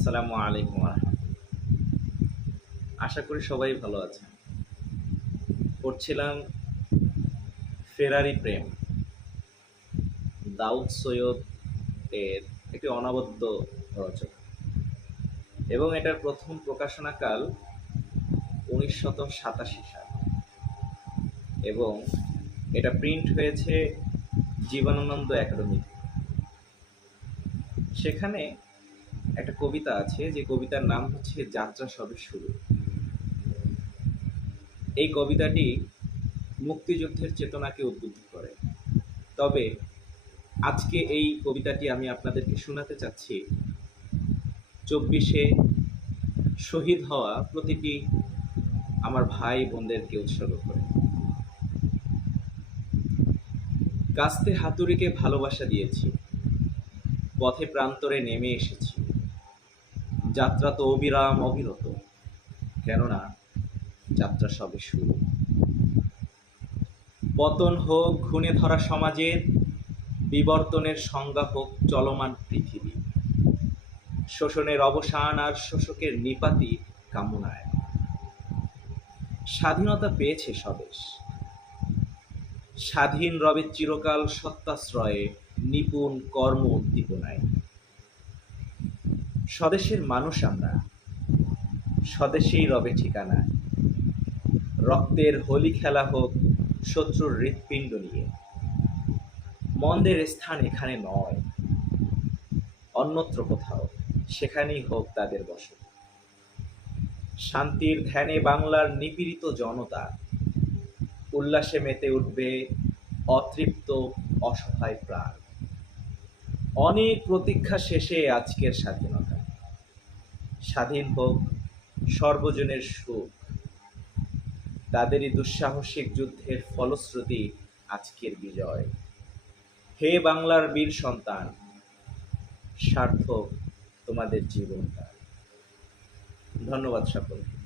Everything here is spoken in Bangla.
আসসালামু আলাইকুম আশা করি সবাই ভালো আছেন। পড়ছিলাম ফেরারি প্রেম, দাউদ সৈয়দ এর একটি অনবদ্য রচনা, এবং এটার প্রথম প্রকাশনাকাল 1987 সাল, এবং এটা প্রিন্ট হয়েছে জীবনানন্দ একাডেমি। সেখানে একটা কবিতা আছে, যে কবিতার নাম হচ্ছে যাত্রা সবে শুরু। এই কবিতাটি মুক্তিযুদ্ধের চেতনাকে উদ্বুদ্ধ করে। তবে আজকে এই কবিতাটি আমি আপনাদেরকে শোনাতে চাচ্ছি 24-এ শহীদ হওয়া প্রতিটি আমার ভাই বোনদেরকে উৎসর্গ করে। কাস্তে হাতুড়িকে ভালোবাসা দিয়েছি, পথে প্রান্তরে নেমে এসেছি, যাত্রা তো অবিরাম অবিরত, কেননা যাত্রা সবে শুরু। পতন হোক ঘুণে ধরা সমাজের, বিবর্তনের সংজ্ঞা হোক চলমান পৃথিবী, শোষণের অবসান আর শোষকের নিপাতি কামনায়। স্বাধীনতা পেয়েছে স্বদেশ, স্বাধীন রবে চিরকাল সত্যাশ্রয়ে, নিপুণ কর্ম উদ্দীপনায়। স্বদেশের মানুষ আমরা, স্বদেশেই রবে ঠিকানা। রক্তের হোলি খেলা হোক শত্রুর হৃৎপিণ্ড নিয়ে, মন্দের স্থান এখানে নয়, অন্যত্র কোথাও, সেখানেই হোক তাদের বসত। শান্তির ধ্যানে বাংলার নিপীড়িত জনতা, উল্লাসে মেতে উঠবে অতৃপ্ত অসহায় প্রাণ। অনেক প্রতীক্ষা শেষে আজকের স্বাধীনতা, স্বাধীন হোক সর্বজনের সুখ। তাদেরই দুঃসাহসিক যুদ্ধের ফলশ্রুতি আজকের বিজয়। হে বাংলার বীর সন্তান, সার্থক তোমাদের জীবনটা। ধন্যবাদ সকলকে।